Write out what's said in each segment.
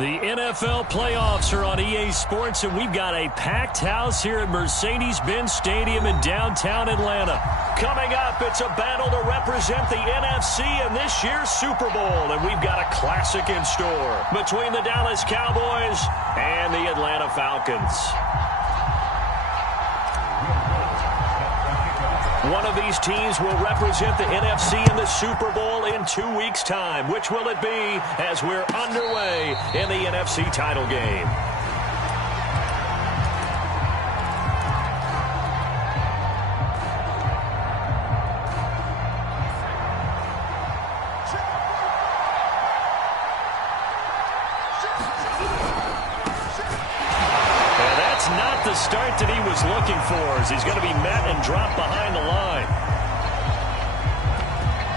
The NFL playoffs are on EA Sports, and we've got a packed house here at Mercedes-Benz Stadium in downtown Atlanta. Coming up, it's a battle to represent the NFC in this year's Super Bowl, and we've got a classic in store between the Dallas Cowboys and the Atlanta Falcons. One of these teams will represent the NFC in the Super Bowl in 2 weeks' time. Which will it be as we're underway in the NFC title game? The start that he was looking for as he's going to be met and dropped behind the line.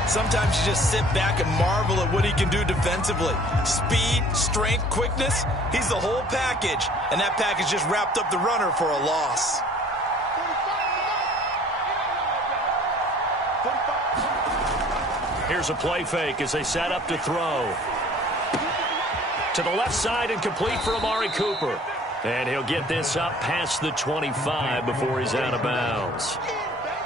Sometimes you just sit back and marvel at what he can do defensively. Speed, strength, quickness, he's the whole package. And that package just wrapped up the runner for a loss. Here's a play fake as they set up to throw. To the left side and complete for Amari Cooper. And he'll get this up past the 25 before he's out of bounds.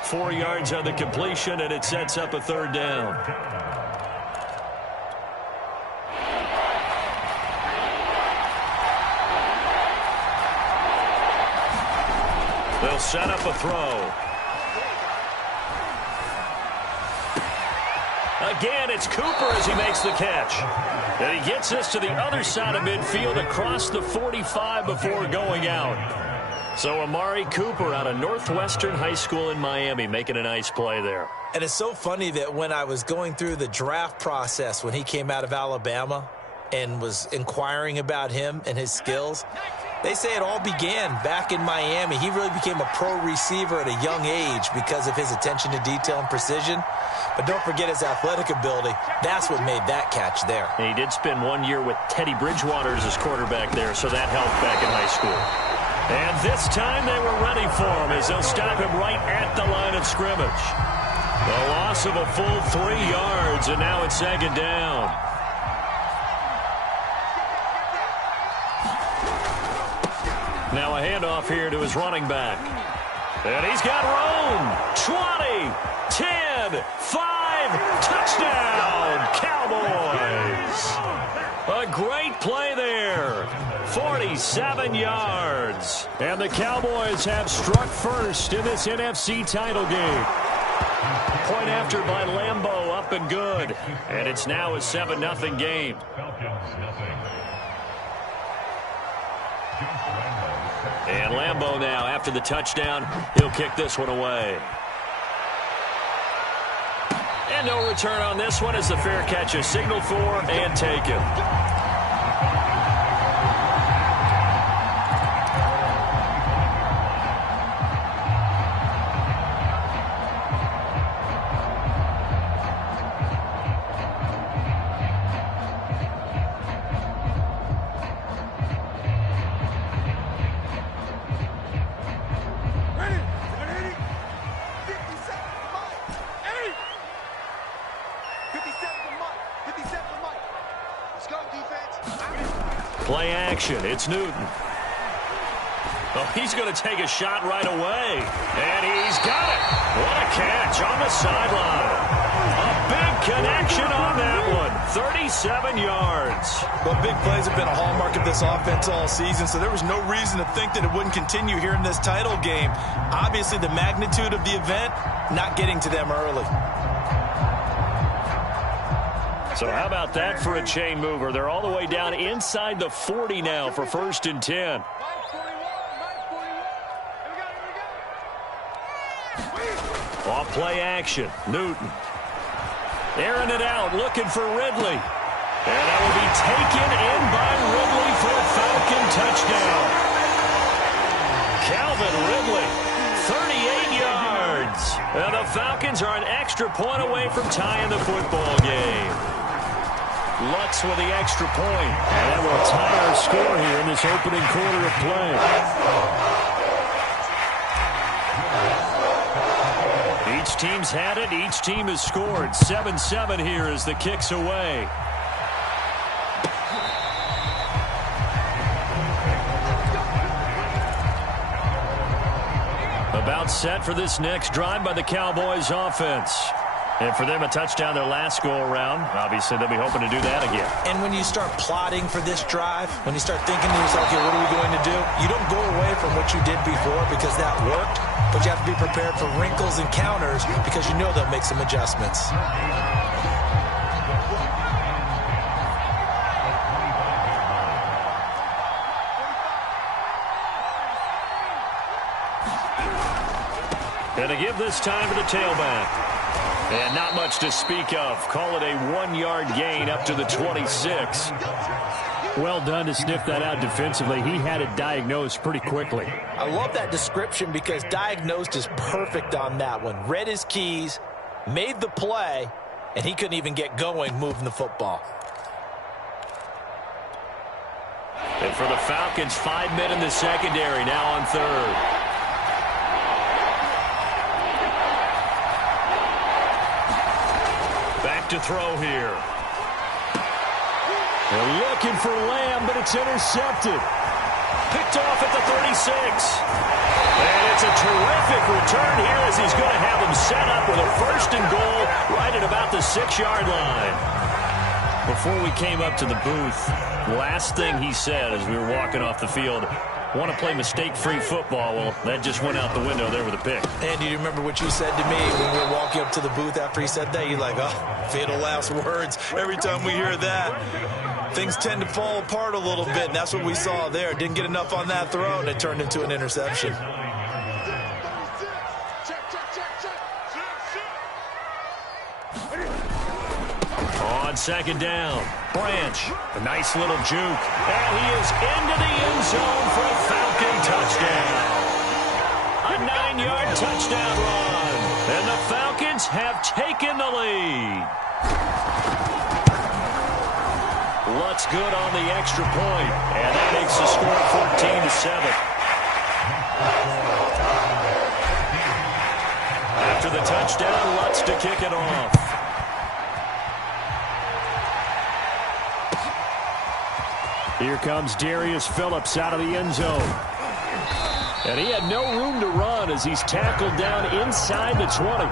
4 yards on the completion, and it sets up a third down. They'll set up a throw. Again, it's Cooper as he makes the catch. And he gets us to the other side of midfield across the 45 before going out. So Amari Cooper out of Northwestern High School in Miami making a nice play there. And it's so funny that when I was going through the draft process when he came out of Alabama and was inquiring about him and his skills, they say it all began back in Miami. He really became a pro receiver at a young age because of his attention to detail and precision. But don't forget his athletic ability. That's what made that catch there. And he did spend 1 year with Teddy Bridgewater as his quarterback there, so that helped back in high school. And this time they were ready for him as they'll stop him right at the line of scrimmage. A loss of a full 3 yards, and now it's second down. Now a handoff here to his running back. And he's got room. 20, 10, 5, touchdown, Cowboys. A great play there. 47 yards. And the Cowboys have struck first in this NFC title game. Point after by Lambeau, up and good. And it's now a 7-0 game. And Lambeau now, after the touchdown, he'll kick this one away. And no return on this one as the fair catch is signaled for and taken. Play action. It's Newton. Oh, he's going to take a shot right away. And he's got it. What a catch on the sideline. A big connection on that one. 37 yards. Well, big plays have been a hallmark of this offense all season, so there was no reason to think that it wouldn't continue here in this title game. Obviously, the magnitude of the event, not getting to them early. So how about that for a chain mover? They're all the way down inside the 40 now for 1st and 10. Off play action. Newton. Airing it out, looking for Ridley. And that will be taken in by Ridley for a Falcon touchdown. Calvin Ridley, 38 yards. And the Falcons are an extra point away from tying the football game. Lutz with the extra point. And that will tie our score here in this opening quarter of play. Each team's had it. Each team has scored. 7-7 here as the kick's away. About set for this next drive by the Cowboys offense. And for them, a touchdown their last go-around. Obviously, they'll be hoping to do that again. And when you start plotting for this drive, when you start thinking to yourself, okay, what are we going to do? You don't go away from what you did before because that worked, but you have to be prepared for wrinkles and counters because you know they'll make some adjustments. And to give this time to the tailback. And not much to speak of. Call it a 1-yard gain up to the 26. Well done to sniff that out defensively. He had it diagnosed pretty quickly. I love that description because diagnosed is perfect on that one. Read his keys, made the play, and he couldn't even get going moving the football. And for the Falcons, 5 men in the secondary, now on third. To throw here. They're looking for Lamb, but it's intercepted. Picked off at the 36. And it's a terrific return here as he's going to have them set up with a 1st and goal right at about the 6-yard line. Before we came up to the booth, last thing he said as we were walking off the field, want to play mistake-free football. Well, that just went out the window there with a pick. And do you remember what you said to me when we were walking up to the booth after he said that? You're like, oh, fatal last words. Every time we hear that, things tend to fall apart a little bit, and that's what we saw there. Didn't get enough on that throw, and it turned into an interception. On 2nd down, Branch, a nice little juke, and he is into the end zone for a Falcon touchdown. A 9-yard touchdown run, and the Falcons have taken the lead. Lutz good on the extra point, and that makes the score 14-7. After the touchdown, Lutz to kick it off. Here comes Darius Phillips out of the end zone. And he had no room to run as he's tackled down inside the 20.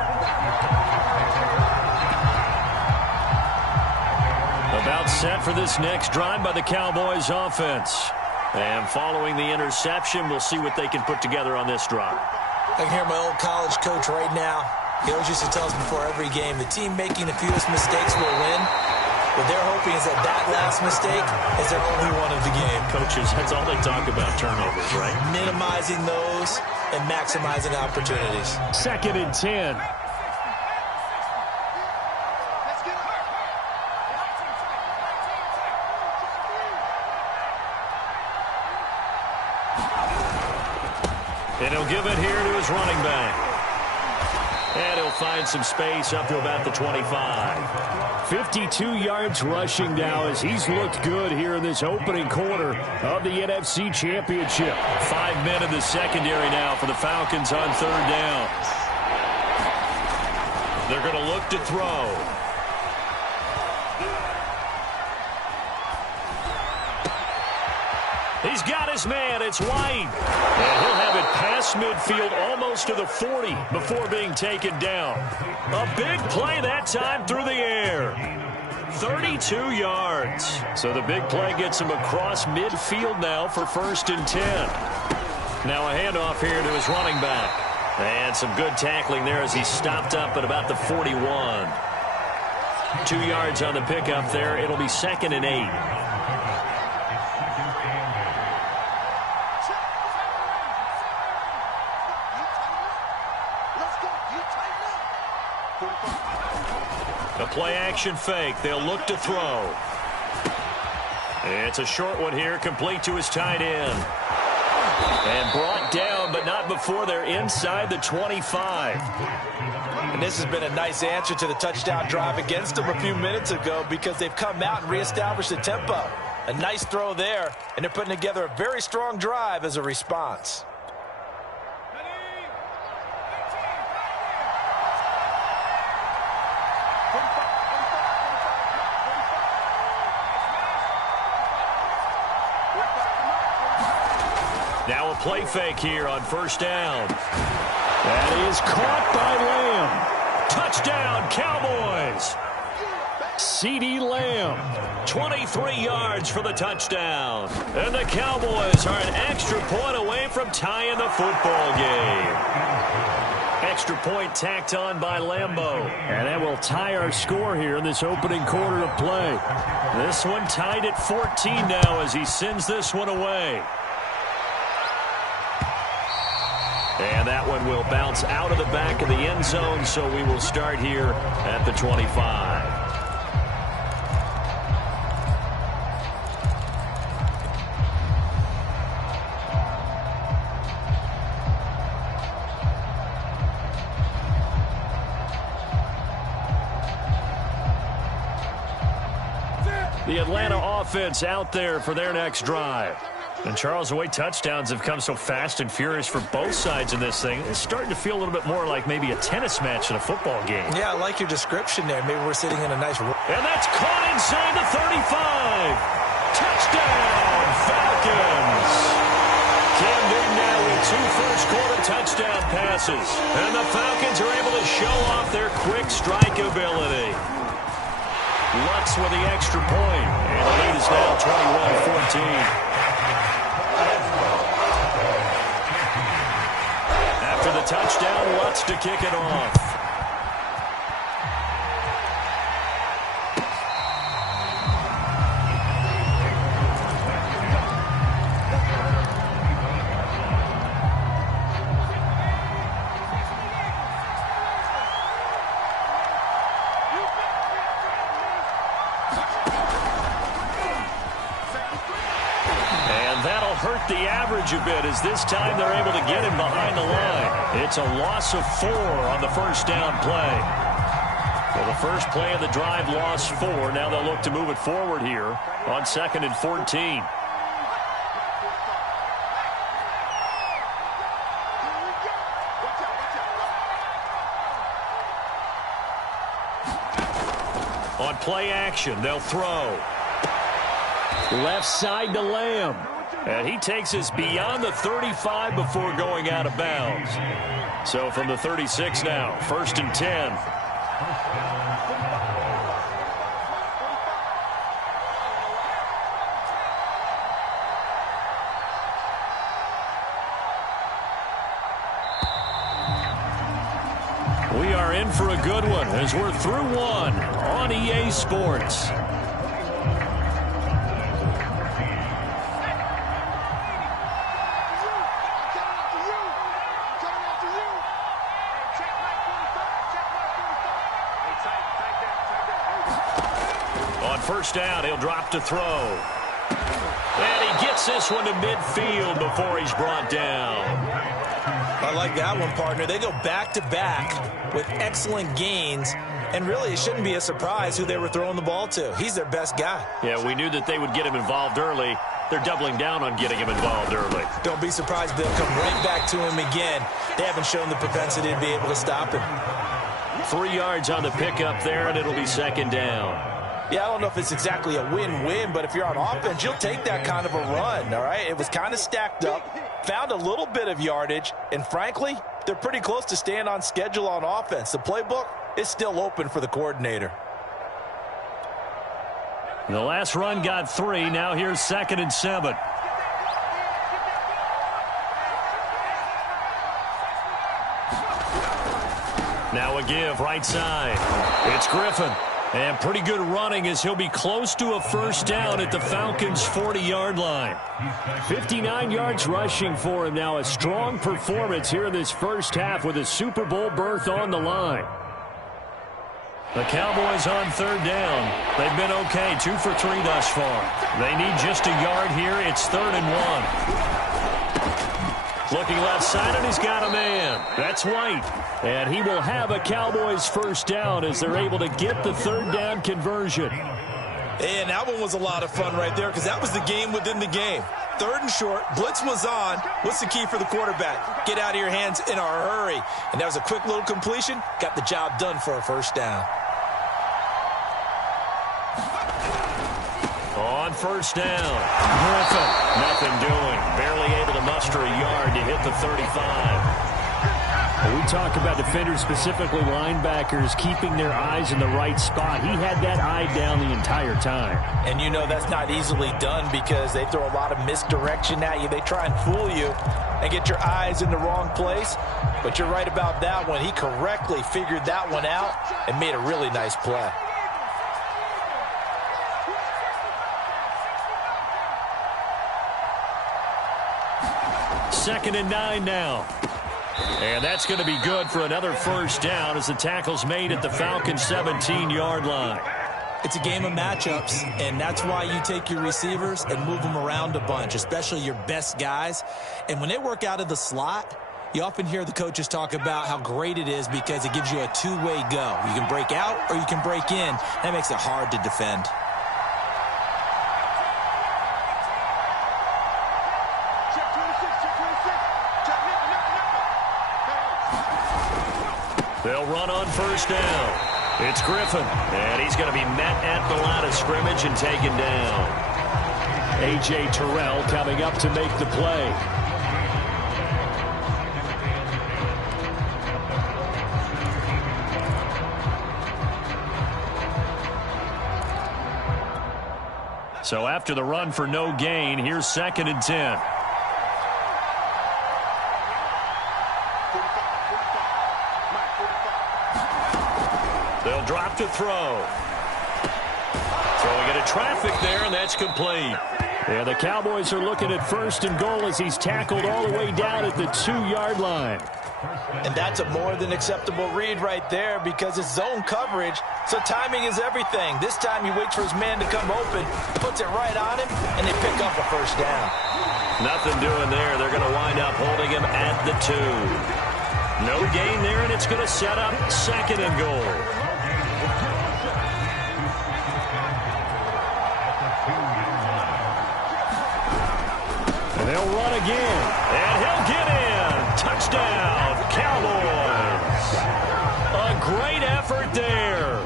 About set for this next drive by the Cowboys offense. And following the interception, we'll see what they can put together on this drive. I can hear my old college coach right now. He always used to tell us before every game, the team making the fewest mistakes will win. What they're hoping is that last mistake is their only one of the game. Coaches, that's all they talk about, turnovers, right? Minimizing those and maximizing opportunities. 2nd and 10. And he'll give it here to his running back. And he'll find some space up to about the 25. 52 yards rushing now as he's looked good here in this opening quarter of the NFC Championship. 5 men in the secondary now for the Falcons on 3rd down. They're going to look to throw. He's got his man. It's White. And he'll have it past midfield almost to the 40 before being taken down. A big play that time through the air. 32 yards. So the big play gets him across midfield now for 1st and 10. Now a handoff here to his running back. And some good tackling there as he stopped up at about the 41. 2 yards on the pickup there. It'll be 2nd and 8. A play-action fake. They'll look to throw. It's a short one here, complete to his tight end. And brought down, but not before they're inside the 25. And this has been a nice answer to the touchdown drive against them a few minutes ago because they've come out and reestablished the tempo. A nice throw there, and they're putting together a very strong drive as a response. Now a play fake here on 1st down. That is caught by Lamb. Touchdown, Cowboys. CeeDee Lamb. 23 yards for the touchdown. And the Cowboys are an extra point away from tying the football game. Extra point tacked on by Lambeau. And that will tie our score here in this opening quarter of play. This one tied at 14 now as he sends this one away. And that one will bounce out of the back of the end zone, so we will start here at the 25. The Atlanta offense out there for their next drive. And, Charles, the way touchdowns have come so fast and furious for both sides in this thing, it's starting to feel a little bit more like maybe a tennis match in a football game. Yeah, I like your description there. Maybe we're sitting in a nice... And that's caught inside the 35. Touchdown, Falcons. Cam Newton now with 2 first-quarter touchdown passes. And the Falcons are able to show off their quick strike ability. Lutz with the extra point. And the lead is now 21-14. After the touchdown, Lutz to kick it off. Hurt the average a bit as this time they're able to get him behind the line. It's a loss of 4 on the first down play. Well, the first play of the drive lost 4. Now they'll look to move it forward here on 2nd and 14. On play action, they'll throw. Left side to Lamb. And he takes us beyond the 35 before going out of bounds. So from the 36 now, 1st and 10. We are in for a good one as we're through one on EA Sports. First down, he'll drop to throw. And he gets this one to midfield before he's brought down. I like that one, partner. They go back-to-back with excellent gains, and really it shouldn't be a surprise who they were throwing the ball to. He's their best guy. Yeah, we knew that they would get him involved early. They're doubling down on getting him involved early. Don't be surprised they'll come right back to him again. They haven't shown the propensity to be able to stop him. 3 yards on the pickup there, and it'll be 2nd down. Yeah, I don't know if it's exactly a win-win, but if you're on offense, you'll take that kind of a run, all right? It was kind of stacked up, found a little bit of yardage, and frankly, they're pretty close to staying on schedule on offense. The playbook is still open for the coordinator. The last run got 3. Now here's 2nd and 7. Now a give right side. It's Griffin. And pretty good running as he'll be close to a first down at the Falcons' 40-yard line. 59 yards rushing for him now. A strong performance here in this first half with a Super Bowl berth on the line. The Cowboys on 3rd down. They've been okay, 2 for 3 thus far. They need just a yard here. It's 3rd and 1. Looking left side, and he's got a man. That's White. And he will have a Cowboys first down as they're able to get the 3rd down conversion. And that one was a lot of fun right there because that was the game within the game. 3rd and short, blitz was on. What's the key for the quarterback? Get out of your hands in a hurry. And that was a quick little completion. Got the job done for a first down. On first down, Griffin, nothing doing. Barely able to muster a yard to hit the 35. We talk about defenders, specifically linebackers, keeping their eyes in the right spot. He had that eye down the entire time. And you know that's not easily done because they throw a lot of misdirection at you. They try and fool you and get your eyes in the wrong place. But you're right about that one. He correctly figured that one out and made a really nice play. Second and 9 now. And that's going to be good for another first down as the tackle's made at the Falcons' 17-yard line. It's a game of matchups, and that's why you take your receivers and move them around a bunch, especially your best guys. And when they work out of the slot, you often hear the coaches talk about how great it is because it gives you a two-way go. You can break out or you can break in. That makes it hard to defend. They'll run on first down. It's Griffin, and he's going to be met at the line of scrimmage and taken down. A.J. Terrell coming up to make the play. So after the run for no gain, here's second and 10. They'll drop to throw. Throwing into traffic there, and that's complete. Yeah, the Cowboys are looking at first and goal as he's tackled all the way down at the 2-yard line. And that's a more than acceptable read right there because it's zone coverage, so timing is everything. This time he waits for his man to come open, puts it right on him, and they pick up a first down. Nothing doing there. They're going to wind up holding him at the 2. No gain there, and it's going to set up second and goal. They'll run again. And he'll get in. Touchdown, Cowboys. A great effort there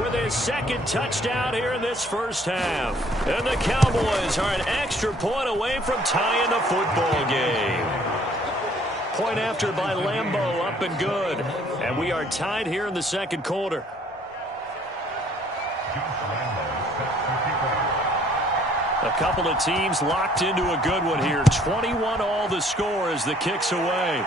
with his second touchdown here in this first half. And the Cowboys are an extra point away from tying the football game. Point after by Lambeau, up and good. And we are tied here in the second quarter. A couple of teams locked into a good one here. 21 all the score as the kick's away.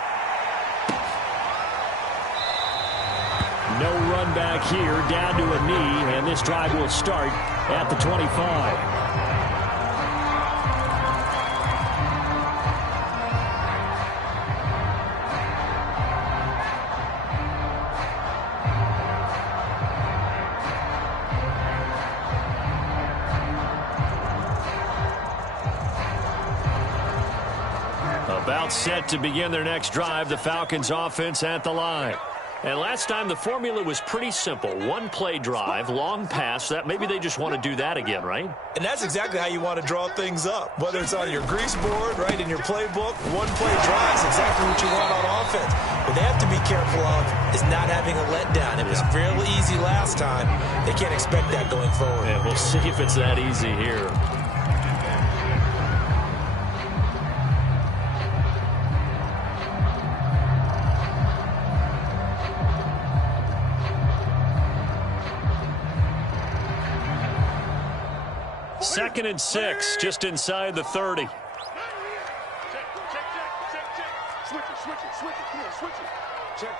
No run back here, down to a knee, and this drive will start at the 25. About set to begin their next drive, the Falcons offense at the line. And last time the formula was pretty simple. One play drive, long pass. That maybe they just want to do that again, right? And that's exactly how you want to draw things up. Whether it's on your grease board, right, in your playbook, one play drive is exactly what you want on offense. What they have to be careful of is not having a letdown. It was fairly easy last time. They can't expect that going forward. And we'll see if it's that easy here. Second and 6, just inside the 30. Check. Switch it. Come on, switch it.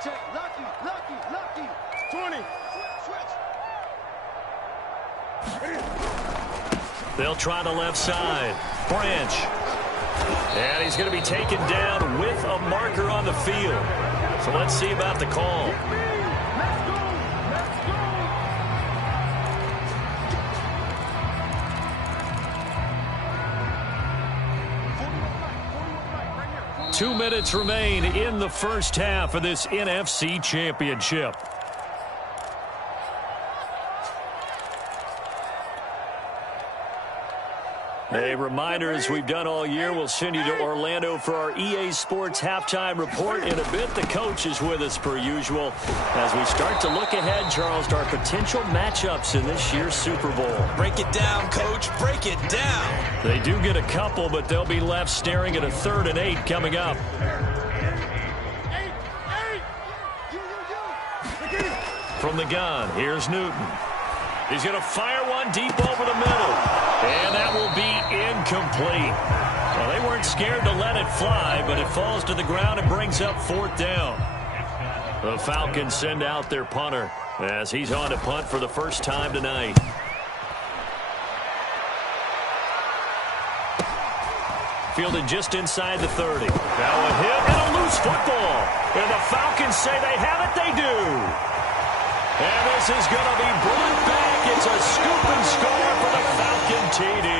Check. Lucky. 20. Switch. They'll try the left side. Branch. And he's going to be taken down with a marker on the field. So let's see about the call. Let's go. 2 minutes remain in the first half of this NFC Championship. A reminder, as we've done all year, we'll send you to Orlando for our EA Sports halftime report in a bit. The coach is with us per usual as we start to look ahead, Charles, to our potential matchups in this year's Super Bowl. Break it down, Coach. Break it down. They do get a couple, but they'll be left staring at a 3rd and 8 coming up. from the gun. Here's Newton. He's going to fire one deep over the middle. And that will be incomplete. Well, they weren't scared to let it fly, but it falls to the ground and brings up 4th down. The Falcons send out their punter as he's on to punt for the first time tonight. Fielded just inside the 30. Now a hit and a loose football. And the Falcons say they have it. They do. And this is going to be brought back. It's a scoop and score for the Falcon TD.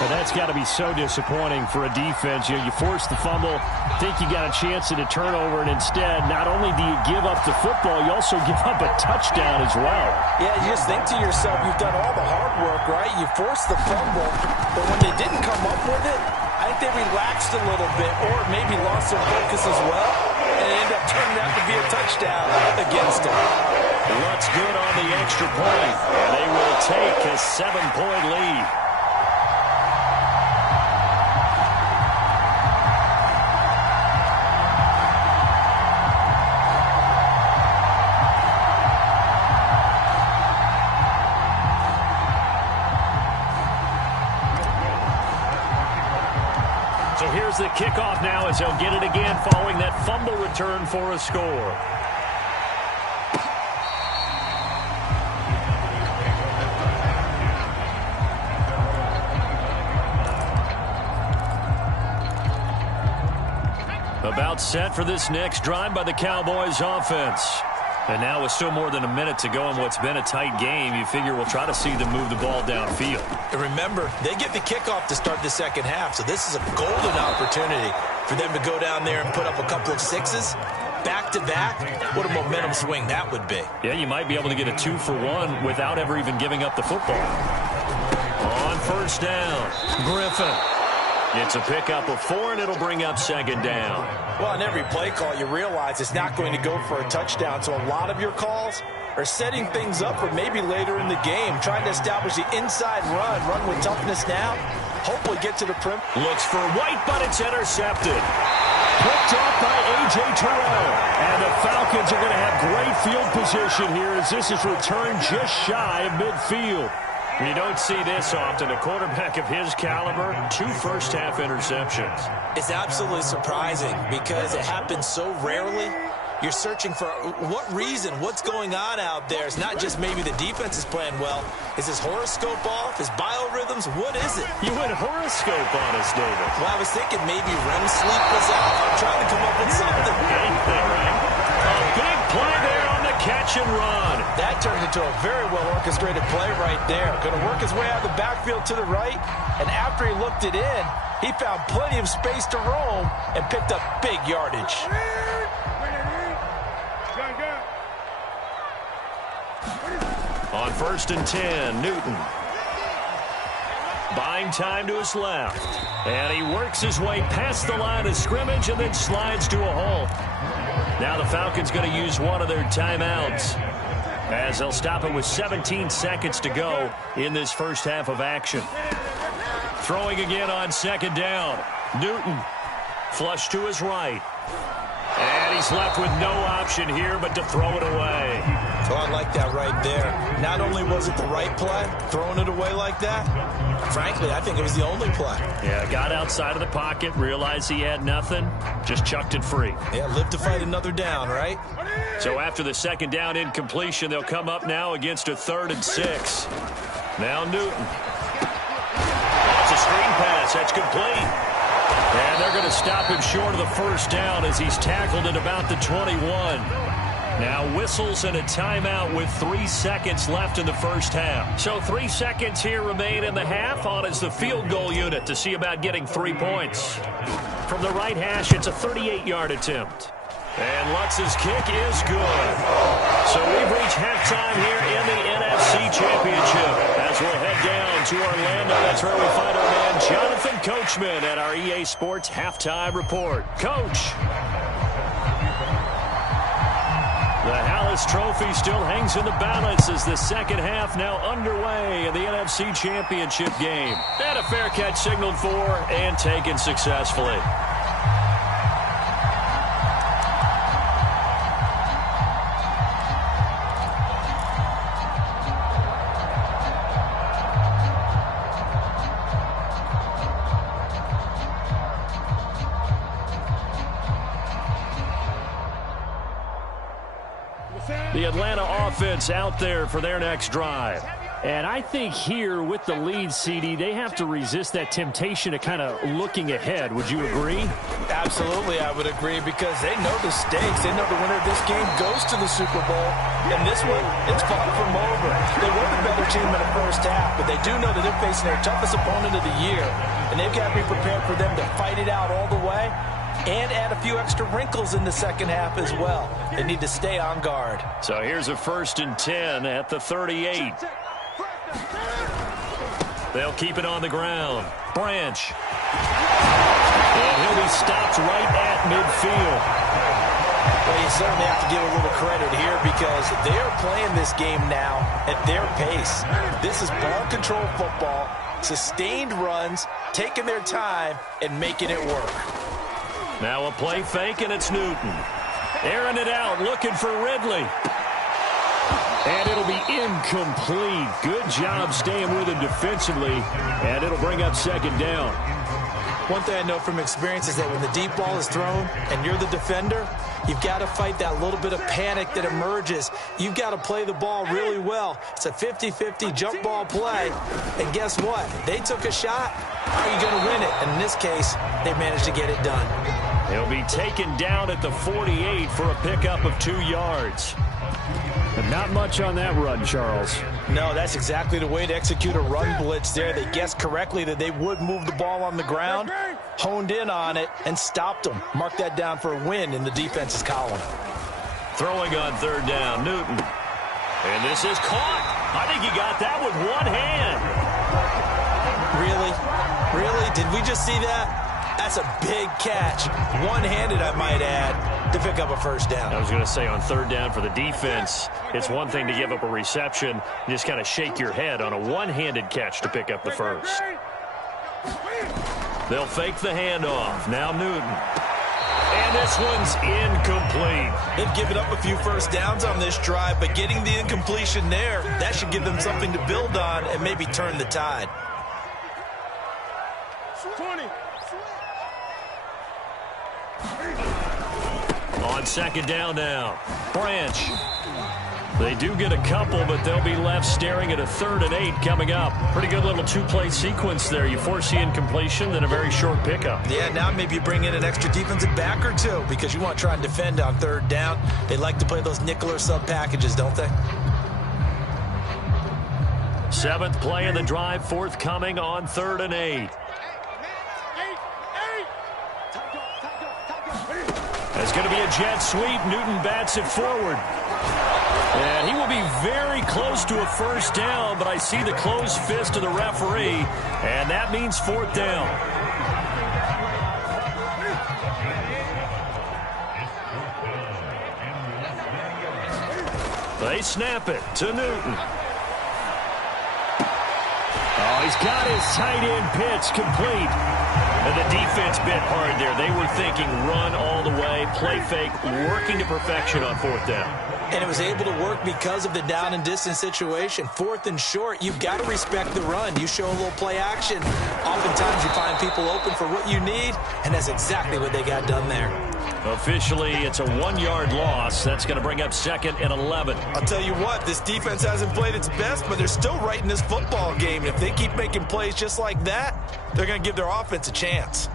But that's got to be so disappointing for a defense. You force the fumble, think you got a chance at a turnover, and instead, not only do you give up the football, you also give up a touchdown as well. Yeah, you just think to yourself, you've done all the hard work, right? You forced the fumble, but when they didn't come up with it, I think they relaxed a little bit or maybe lost their focus as well, and it ended up turning out to be a touchdown against them. Looks good on the extra point, and they will take a 7-point lead. So here's the kickoff now as they'll get it again following that fumble return for a score. About set for this next drive by the Cowboys offense. And now with still more than a minute to go in what's been a tight game, you figure we'll try to see them move the ball downfield. And remember, they get the kickoff to start the second half, so this is a golden opportunity for them to go down there and put up a couple of sixes back-to-back. What a momentum swing that would be. Yeah, you might be able to get a 2-for-1 without ever even giving up the football. On first down, Griffin. It's a pickup of 4, and it'll bring up second down. Well, on every play call, you realize it's not going to go for a touchdown, so a lot of your calls are setting things up for maybe later in the game, trying to establish the inside run with toughness now, hopefully get to the perimeter. Looks for White, but it's intercepted. Picked up by A.J. Terrell. And the Falcons are going to have great field position here as this is returned just shy of midfield. You don't see this often. A quarterback of his caliber, 2 first-half interceptions. It's absolutely surprising because it happens so rarely. You're searching for what reason, what's going on out there. It's not just maybe the defense is playing well. Is his horoscope off? His biorhythms? What is it? You went horoscope on us, David. Well, I was thinking maybe REM sleep was out. I'm trying to come up with something. Anything, right? A big play there on the catch and run. That turned into a very well-orchestrated play right there. Going to work his way out of the backfield to the right, and after he looked it in, he found plenty of space to roam and picked up big yardage. On 1st and 10, Newton. Buying time to his left. And he works his way past the line of scrimmage and then slides to a halt. Now the Falcons going to use one of their timeouts as they'll stop it with 17 seconds to go in this first half of action. Throwing again on second down. Newton flush to his right. And he's left with no option here but to throw it away. So I like that right there. Not only was it the right play, throwing it away like that, frankly, I think it was the only play. Yeah, got outside of the pocket, realized he had nothing, just chucked it free. Yeah, live to fight another down, right? So after the second down incompletion, they'll come up now against a 3rd and 6. Now Newton. That's a screen pass. That's complete. And they're going to stop him short of the first down as he's tackled at about the 21. Now whistles and a timeout with 3 seconds left in the first half. So 3 seconds here remain in the half on as the field goal unit to see about getting 3 points. From the right hash, it's a 38-yard attempt. And Lutz's kick is good. So we've reached halftime here in the NFC Championship. As we'll head down to Orlando, that's where we find our man Jonathan Coachman at our EA Sports Halftime Report. Coach. The Hallis Trophy still hangs in the balance as the second half now underway in the NFC Championship game. And a fair catch signaled for and taken successfully. the Atlanta offense out there for their next drive. And I think here with the lead, CD, they have to resist that temptation of kind of looking ahead. Would you agree? Absolutely, I would agree, because they know the stakes. They know the winner of this game goes to the Super Bowl. And this one, it's far from over. They were the better team in the first half, but they do know that they're facing their toughest opponent of the year. And they've got to be prepared for them to fight it out all the way and add a few extra wrinkles in the second half as well. They need to stay on guard. So here's a 1st and 10 at the 38. They'll keep it on the ground. Branch. And he'll be stopped right at midfield. Well, you certainly have to give a little credit here, because they are playing this game now at their pace. This is ball control football, sustained runs, taking their time, and making it work. Now a play fake, and it's Newton. Airing it out, looking for Ridley. And it'll be incomplete. Good job staying with him defensively, and it'll bring up 2nd down. One thing I know from experience is that when the deep ball is thrown and you're the defender, you've got to fight that little bit of panic that emerges. You've got to play the ball really well. It's a 50-50 jump ball play, and guess what? They took a shot. How are you going to win it? And in this case, they managed to get it done. He'll be taken down at the 48 for a pickup of 2 yards. But not much on that run, Charles. No, that's exactly the way to execute a run blitz there. They guessed correctly that they would move the ball on the ground, honed in on it, and stopped them. Mark that down for a win in the defense's column. Throwing on 3rd down, Newton. And this is caught. I think he got that with one hand. Really? Really? Did we just see that? That's a big catch. One-handed, I might add, to pick up a 1st down. I was going to say, on 3rd down for the defense, it's one thing to give up a reception, and just kind of shake your head on a one-handed catch to pick up the 1st. They'll fake the handoff. Now Newton. And this one's incomplete. They've given up a few 1st downs on this drive, but getting the incompletion there, that should give them something to build on and maybe turn the tide. 20. On 2nd down now. Branch. They do get a couple, but they'll be left staring at a 3rd and 8 coming up. Pretty good little 2-play sequence there. You force the incompletion, then a very short pickup. Yeah, now maybe you bring in an extra defensive back or 2, because you want to try and defend on 3rd down. They like to play those nickel or sub packages, don't they? 7th play of the drive, forthcoming on 3rd and 8. It's going to be a jet sweep. Newton bats it forward. And he will be very close to a 1st down, but I see the closed fist of the referee, and that means 4th down. They snap it to Newton. Oh, he's got his tight end pitch complete. And the defense bit hard there. They were thinking run all the way, play fake, working to perfection on 4th down. And it was able to work because of the down and distance situation. 4th and short, you've got to respect the run. You show a little play action. Oftentimes you find people open for what you need, and that's exactly what they got done there. Officially, it's a 1-yard loss. That's going to bring up 2nd and 11. I'll tell you what, this defense hasn't played its best, but they're still right in this football game. If they keep making plays just like that, they're going to give their offense a chance.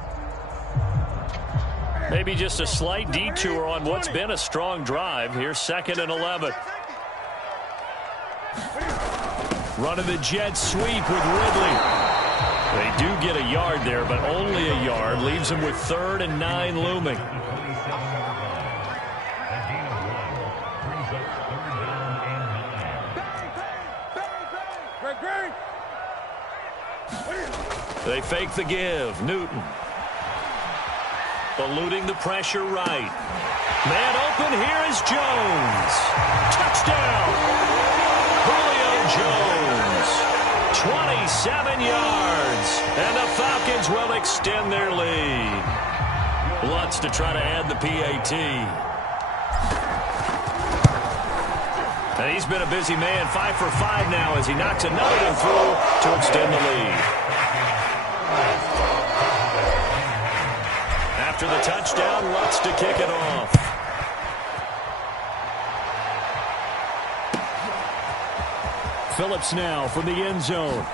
Maybe just a slight detour on what's been a strong drive. Here's 2nd and 11. Running the jet sweep with Ridley. They do get a yard there, but only a yard. Leaves them with 3rd and 9 looming. They fake the give. Newton. Eluding the pressure right. Man open. Here is Jones. Touchdown. Julio Jones. 27 yards. And the Falcons will extend their lead. Lutz to try to add the PAT. And he's been a busy man. 5 for 5 now as he knocks another one through to extend the lead. After the touchdown, Lutz to kick it off. Phillips now from the end zone.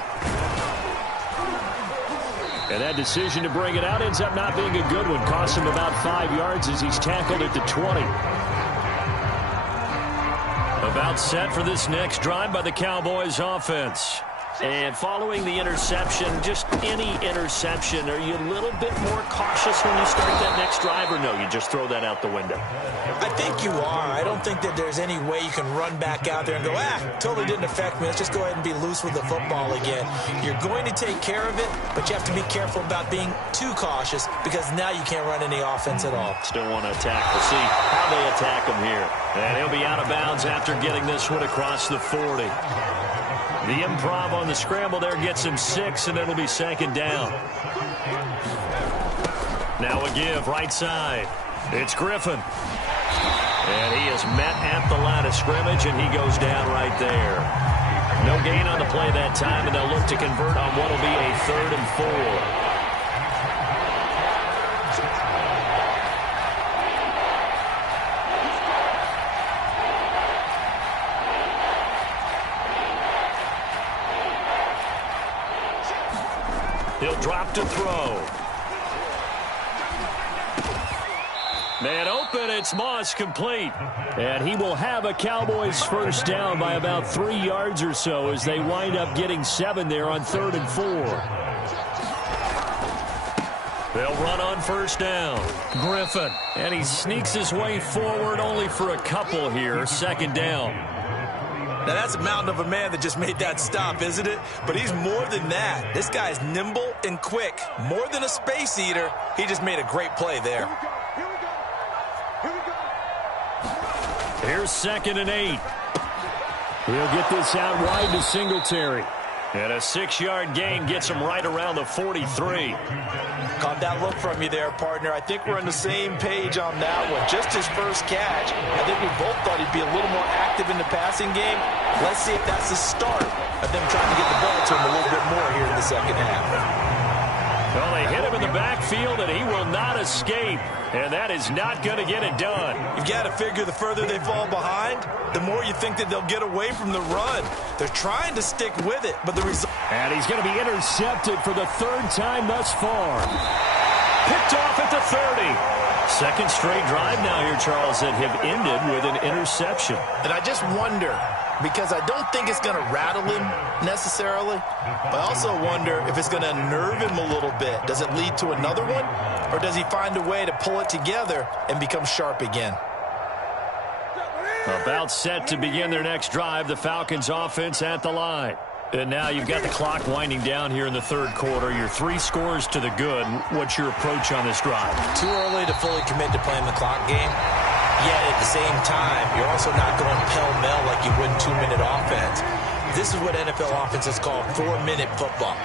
And that decision to bring it out ends up not being a good one. Costs him about 5 yards as he's tackled at the 20. About set for this next drive by the Cowboys offense. And following the interception, just any interception, are you a little bit more cautious when you start that next drive, or no, you just throw that out the window? I think you are. I don't think that there's any way you can run back out there and go, totally didn't affect me. Let's just go ahead and be loose with the football again. You're going to take care of it, but you have to be careful about being too cautious because now you can't run any offense at all. Still want to attack. We'll see how they attack him here. And he'll be out of bounds after getting this one across the 40. The improv on the scramble there gets him 6, and it'll be second down. Now a give right side. It's Griffin. And he is met at the line of scrimmage, and he goes down right there. No gain on the play that time, and they'll look to convert on what will be a 3rd and 4. He'll drop to throw. Man open, it's Moss complete. And he will have a Cowboys first down by about 3 yards or so as they wind up getting 7 there on 3rd and 4. They'll run on first down. Griffin. And he sneaks his way forward only for a couple here. Second down. Now, that's a mountain of a man that just made that stop, isn't it? But he's more than that. This guy's nimble and quick. More than a space eater. He just made a great play there. Here's 2nd and 8. He'll get this out wide to Singletary. And a 6-yard gain gets him right around the 43. Caught that look from you there, partner. I think we're on the same page on that one. Just his first catch. I think we both thought he'd be a little more active in the passing game. Let's see if that's the start of them trying to get the ball to him a little bit more here in the second half. Well, they hit him in the backfield, and he will not escape. And that is not going to get it done. You've got to figure the further they fall behind, the more you think that they'll get away from the run. They're trying to stick with it, but the result... And he's going to be intercepted for the 3rd time thus far. Picked off at the 30. Second straight drive now here, Charles, that have ended with an interception. And I just wonder, because I don't think it's going to rattle him necessarily, but I also wonder if it's going to unnerve him a little bit. Does it lead to another one, or does he find a way to pull it together and become sharp again? About set to begin their next drive, the Falcons offense at the line. And now you've got the clock winding down here in the 3rd quarter. You're 3 scores to the good. What's your approach on this drive? Too early to fully commit to playing the clock game. Yet at the same time, you're also not going pell-mell like you would in 2-minute offense. This is what NFL offenses call 4-minute football.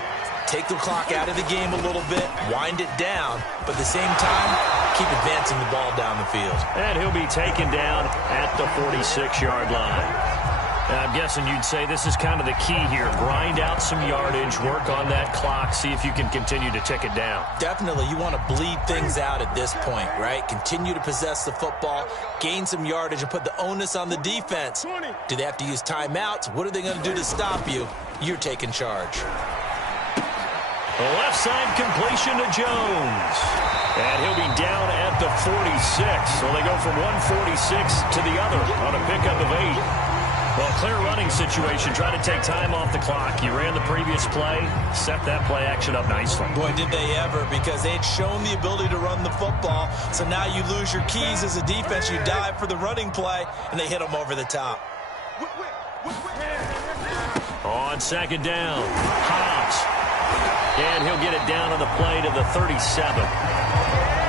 Take the clock out of the game a little bit, wind it down, but at the same time, keep advancing the ball down the field. And he'll be taken down at the 46-yard line. I'm guessing you'd say this is kind of the key here. Grind out some yardage, work on that clock, see if you can continue to tick it down. Definitely. You want to bleed things out at this point, right? Continue to possess the football, gain some yardage, and put the onus on the defense. Do they have to use timeouts? What are they going to do to stop you? You're taking charge. The left side completion to Jones. And he'll be down at the 46. So they go from 146 to the other on a pickup of 8. Well, clear running situation. Try to take time off the clock. You ran the previous play, set that play action up nicely. Boy, did they ever, because they'd shown the ability to run the football. So now you lose your keys as a defense. You dive for the running play, and they hit them over the top. On 2nd down, Hobbs. And he'll get it down on the play to the 37.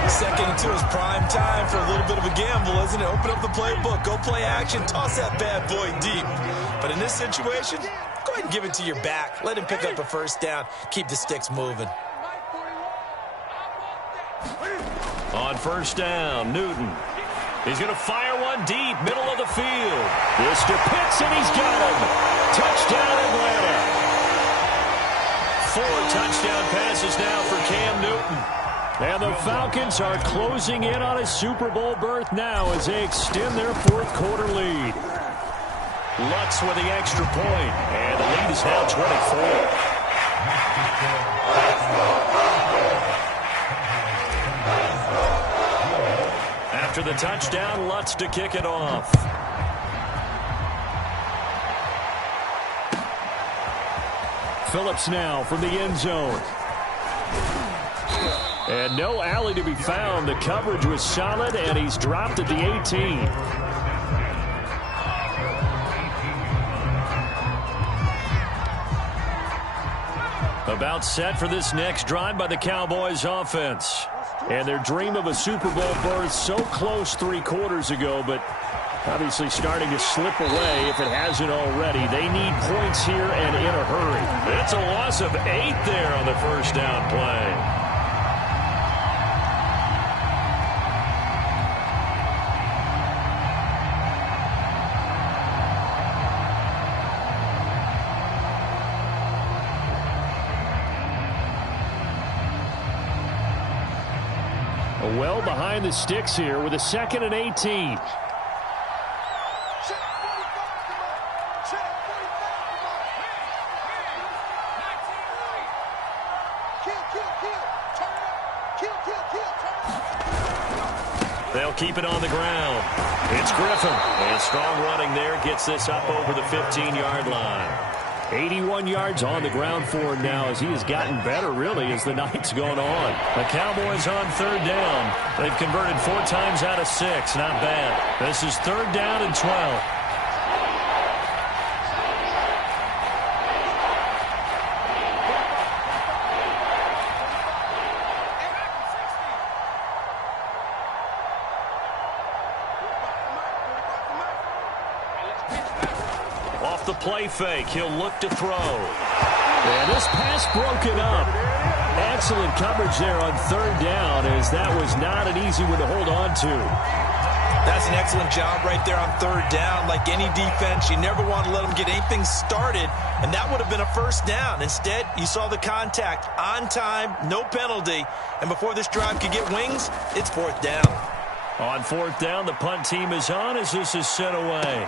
2nd and 2 is prime time for a little bit of a gamble, isn't it? Open up the playbook, go play action, toss that bad boy deep. But in this situation, go ahead and give it to your back. Let him pick up a first down. Keep the sticks moving. On first down, Newton. He's going to fire one deep, middle of the field. This to Pitts, and he's got him. Touchdown, Atlanta. 4 touchdown passes now for Cam Newton. And the Falcons are closing in on a Super Bowl berth now as they extend their 4th quarter lead. Lutz with the extra point. And the lead is now 24. After the touchdown, Lutz to kick it off. Phillips now from the end zone. And no alley to be found. The coverage was solid, and he's dropped at the 18. About set for this next drive by the Cowboys offense. And their dream of a Super Bowl berth so close 3 quarters ago, but obviously starting to slip away if it hasn't already. They need points here and in a hurry. It's a loss of 8 there on the first down play. Well behind the sticks here with a 2nd and 18. They'll keep it on the ground. It's Griffin. And strong running there gets this up over the 15-yard line. 81 yards on the ground for him now as he has gotten better, really, as the night's gone on. The Cowboys on 3rd down. They've converted 4 times out of 6. Not bad. This is 3rd down and 12. Off the play fake, he'll look to throw. And this pass broken up. Excellent coverage there on 3rd down, as that was not an easy one to hold on to. That's an excellent job right there on 3rd down. Like any defense, you never want to let them get anything started, and that would have been a 1st down. Instead, you saw the contact on time, no penalty, and before this drive could get wings, it's 4th down. On 4th down, the punt team is on as this is sent away.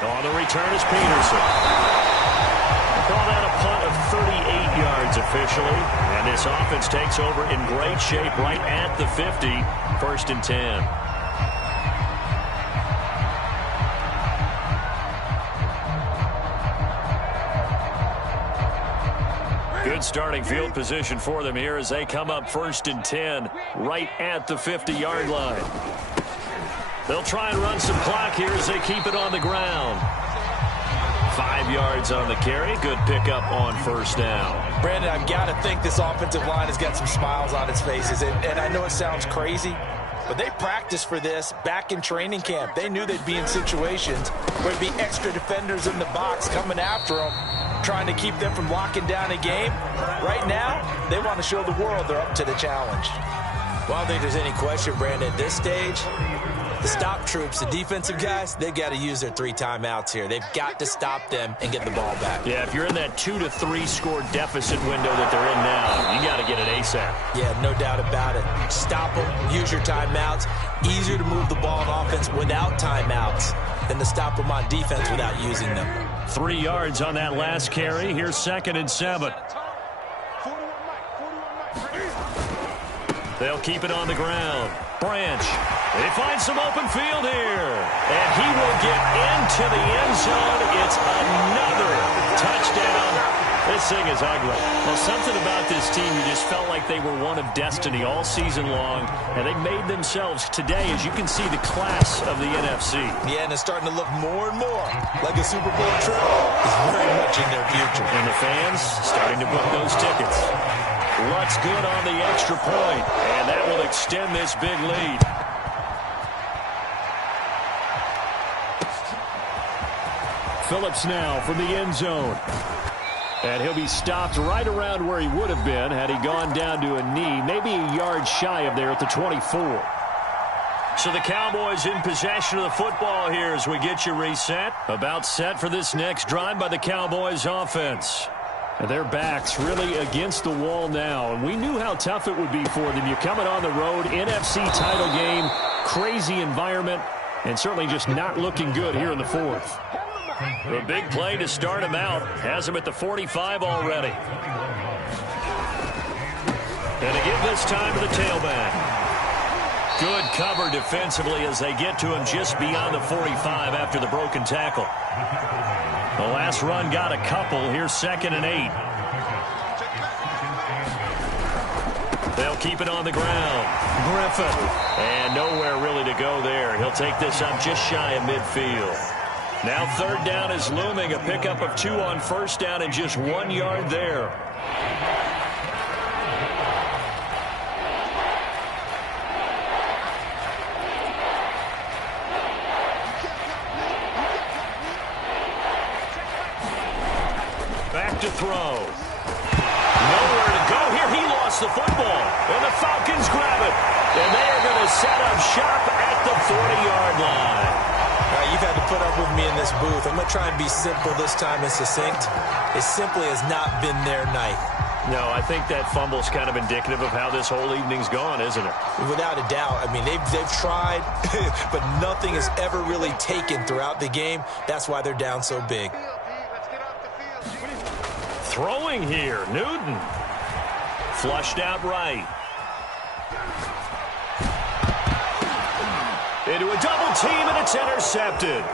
On the return is Peterson. We'll call that a punt of 38 yards officially. And this offense takes over in great shape right at the 50. 1st and 10. Good starting field position for them here as they come up 1st and 10 right at the 50-yard line. They'll try and run some clock here as they keep it on the ground. 5 yards on the carry. Good pickup on 1st down. Brandon, I've got to think this offensive line has got some smiles on its faces. And I know it sounds crazy, but they practiced for this back in training camp. They knew they'd be in situations where there'd be extra defenders in the box coming after them, trying to keep them from locking down a game. Right now, they want to show the world they're up to the challenge. Well, I don't think there's any question, Brandon, at this stage, the stop troops, the defensive guys, they've got to use their 3 timeouts here. They've got to stop them and get the ball back. Yeah, if you're in that 2 to 3 score deficit window that they're in now, you got to get it ASAP. Yeah, no doubt about it. Stop them, use your timeouts. Easier to move the ball on offense without timeouts than to stop them on defense without using them. 3 yards on that last carry. Here's 2nd and 7. They'll keep it on the ground. Branch. They find some open field here. And he will get into the end zone. It's another touchdown. This thing is ugly. Well, something about this team, you just felt like they were one of destiny all season long. And they made themselves today, as you can see, the class of the NFC. Yeah, and it's starting to look more and more like a Super Bowl trip is very much in their future. And the fans starting to book those tickets. Lutz good on the extra point, and that will extend this big lead. Phillips now from the end zone. And he'll be stopped right around where he would have been had he gone down to a knee, maybe a yard shy of there at the 24. So the Cowboys in possession of the football here as we get you reset. About set for this next drive by the Cowboys offense. And their backs really against the wall now. And we knew how tough it would be for them. You're coming on the road, NFC title game, crazy environment, and certainly just not looking good here in the 4th. The big play to start him out has him at the 45 already. And to give this time to the tailback. Good cover defensively as they get to him just beyond the 45 after the broken tackle. The last run got a couple. Here's 2nd and 8. They'll keep it on the ground. Griffin. And nowhere really to go there. He'll take this up just shy of midfield. Now 3rd down is looming. A pickup of 2 on 1st down and just 1 yard there. Back to throw. Nowhere to go here. He lost the football. And the Falcons grab it. And they are going to set up shop at the 40-yard line. You've had to put up with me in this booth. I'm going to try and be simple this time and succinct. It simply has not been their night. No, I think that fumble's kind of indicative of how this whole evening's gone, isn't it? Without a doubt. I mean, they've tried, but nothing has ever really taken throughout the game. That's why they're down so big. Throwing here, Newton. Flushed out right. Into a double team, and it's intercepted.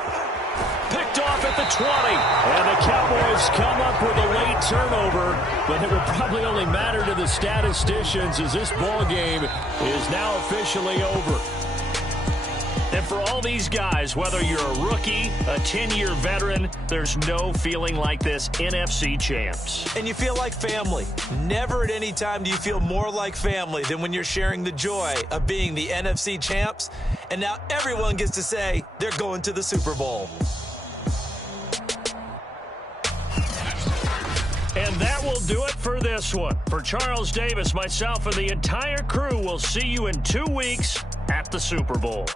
Picked off at the 20. And the Cowboys come up with a late turnover, but it will probably only matter to the statisticians as this ball game is now officially over. And for all these guys, whether you're a rookie, a 10-year veteran, there's no feeling like this NFC champs. And you feel like family. Never at any time do you feel more like family than when you're sharing the joy of being the NFC champs. And now everyone gets to say they're going to the Super Bowl. And that will do it for this one. For Charles Davis, myself, and the entire crew, we'll see you in 2 weeks at the Super Bowl.